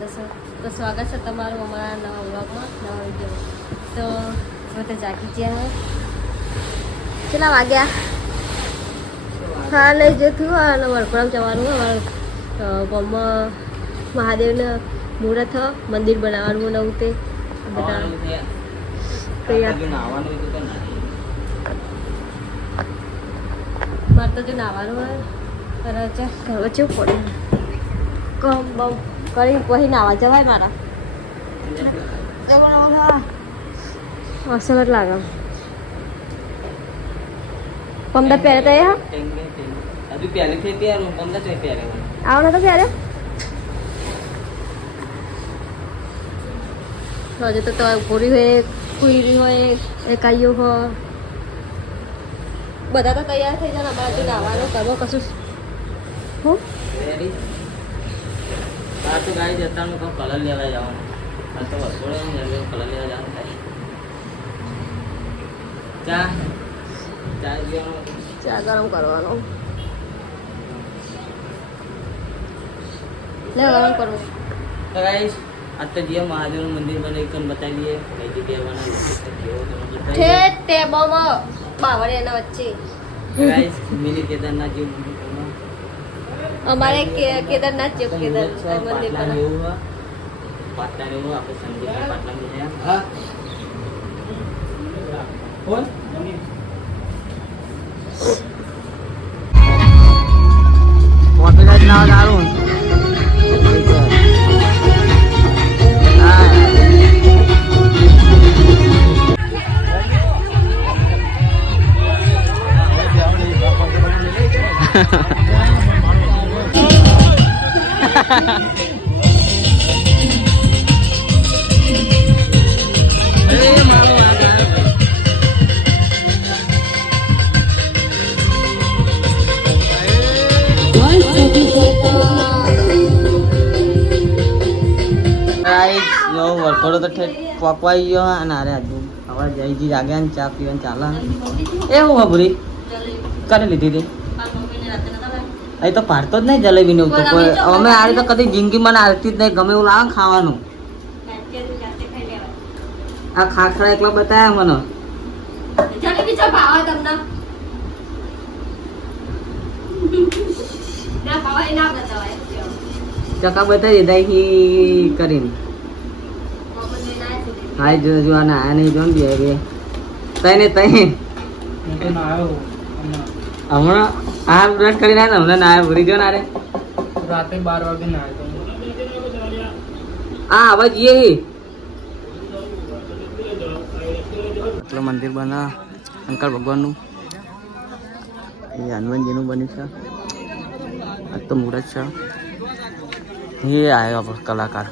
જશો. તો સ્વાગત છે તમારું અમારા નવા વ્લોગમાં, નવા વિડીયોમાં. તો બધા જાગી ગયા હોય. કેટલા વાગ્યા? હા લઈ જતું અને વરપરામ જવાનું અમારે ગામમાં મહાદેવને મુહૂર્ત મંદિર બનાવવાનું નવું તે બધા મારે તો જો નાવાનું હોય ત્યારે ઘર વચ્ચે પડે કમ બમ કરી પછી નાવા જવાય મારા અસર જ લાગે પમદા પહેરે તો હા अभी प्यारे थे प्यार बंदा थे प्यारे આવો ને તો પહેરે હજુ તો પૂરી હોય કુઈરી હોય એકાઈઓ હોય બધા તો તૈયાર થઈ જાય ને અમારે હજુ નાવાનું કરવો કશું હું रेडी આ તો ગાડી જતા હું કલર લેવા જાઉં આ તો વસોડે હું જલ્દી કલર લેવા જાઉં ચા ચા પીવાનો ચા ગરમ કરવાનો લે ગરમ કરવું તો ગાઈસ आज तो जी महादेव मंदिर बने एक बता दिए कई जगह बना ઠેઠ ટેબોમાં બાવળે એના વચ્ચે गाइस मिनी केदारनाथ जी मंदिर અમારે કેદારનાથ છે મંદિર બના हुआ पाटला ने हुआ आपको संगीत में पाटला में है हां कौन वाटर गाइस नाव दारून વરઘોડો તો ઠેઠ પકવાઈ ગયો અને અરે હજુ હવે જયજી જાગ્યા ને ચા પીવાનું ચાલે એ હું ખબરી કરી લીધી હતી અહીં તો પાડતો જ નહીં જલેબી ને તો કોઈ અમે આ રીતે કદી જિંદગીમાં આવતી જ નહીં ગમે એવું લાવે ખાવાનું આ ખાખરા એકલા બતાયા મને જલેબી ચા ભાવે તમને ના ભાવે ના બતાવાય ચકા બતાવી દીધા હી કરીને હાય જો જો આના આ નહીં જોન બી હવે તઈને તઈ હમણાં આ બ્રશ કરીને આવ્યા હમણાં ના ભૂરી જો ના રે રાતે 12 વાગે ના આ હવે જઈએ એટલું મંદિર બના શંકર ભગવાનનું એ હનુમાનજીનું બન્યું છે આજ તો મુહૂર્ત છે એ આવ્યો કલાકાર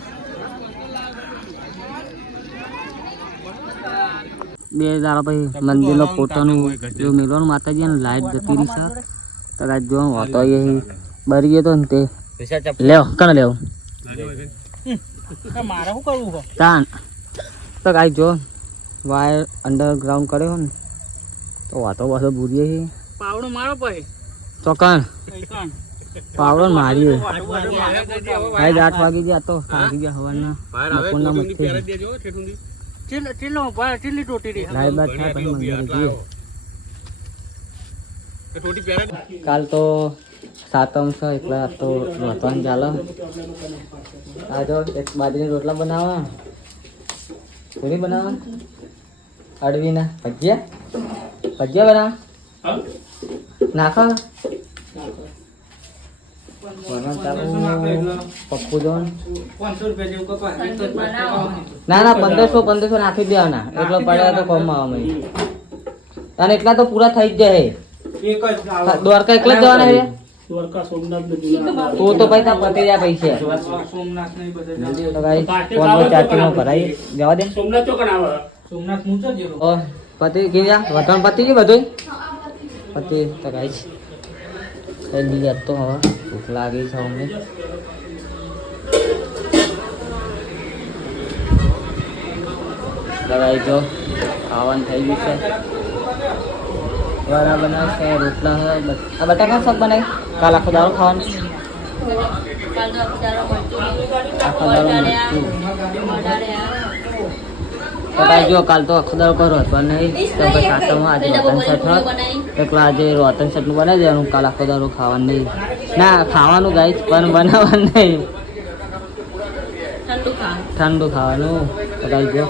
બે દાડા પછી મંદિરનો પોતાનું એવું મેળવાનું માતાજી અને લાઈટ જતી રહી છે તો રાત જો હતો એ બરી ગયો તો ને તે લેવો કને લેવું મારે શું કરવું છે તાન તો કાંઈ જો વાયર અંડરગ્રાઉન્ડ કર્યો ને તો વાતો પાછો ભૂરીએ છે પાવડો મારો પછી ચોકન પાવડો મારીએ ભાઈ 8 વાગી ગયા તો થાકી ગયા હવાના બપોરના મથે ચીલી ટોટી રે લાઈટ બાદ થાય પછી મંદિરે જઈએ કાલ તો સાતમ છે એટલે તો વાંચવાનું ચાલે આ જો એક બાજરીના રોટલા બનાવવા પૂરી બનાવવા અડવીના ભજીયા બનાવવા નાખો પપ્પુ જોન ના 1500 નાખી દેવાના એટલો પડ્યા તો કોમ આવે અને એટલા તો પૂરા થઈ જ જાય દ્વારકા એકલા જ જવાના છે તો ભાઈ તા પતી જાય પૈસા તો ગાઈસ 4 કિલો ભરાઈ જવા દે સોમનાથ નું છે ઓ પતિ ગયા વટણ પતિ ગયું બધું પતિ તો ગાઈસ કઈ બીજા તો હવે ભૂખ લાગી છે અમને દવાઈ જો ખાવાનું થઈ ગયું છે વારા બનાવશે રોટલા આ બટાકા શાક બનાવી કાલ આખો દારો ખાવાનું કાલ તો અક્ષરો મળતું આખો દાડો મરચું. તો ભાઈ જો કાલ તો આખો દાડો કોઈ રોતવા નહીં તો પછી સાતમમાં આજે રોતન સેટ હોત એટલે આજે રોતન સેટનું બનાવી દેવાનું કાલ આખો દાડો ખાવાનું નહીં ના ખાવાનું ગાઈશ પણ બનાવવાનું નહીં ઠંડુ ખાવાનું તો ગાઈ જો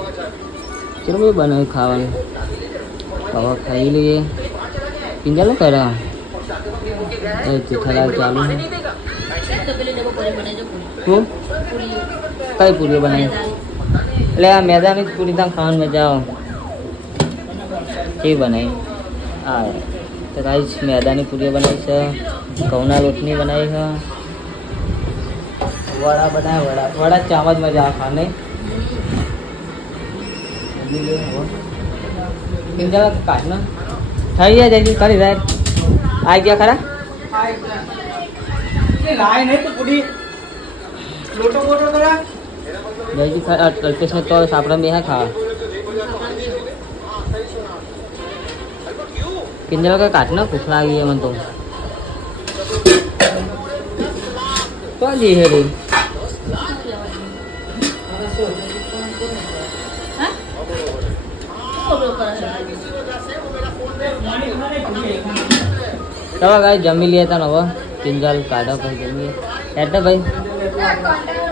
ચલો ભાઈ બનાવ્યું ખાવાનું હવે ખાઈ લઈએ પિંજાલું કર્યા એ જેઠાલાલ ચાલુ છે શું કઈ પૂરી બનાવી એટલે આ મેદાની જ પૂરી ત્યાં ખાવાની મજા આવે કેવી બનાવી હા તો ગાઈસ મેદાની પૂરીઓ બનાવી છે ઘઉંના લોટની બનાવી છે વડા બનાવે વડા ચામાં જ મજા આવે ખાને પિંજાલા કાઢ ને થઈ ગયા જઈ કરી જાય આ ગયા ખરા લાય નહીં તો પૂરી લોટો મોટો કરા જયજી કલ્પેશ ને તો સાપડા બે ખાવા પિંજાલા કઈ કાઢ ને ભૂખ લાગી મને તો જી હે રે ચાલો ગાઈ જમી લઈએ તા હવે પિંજાલ કાઢો પછી જમીએ એટલે ભાઈ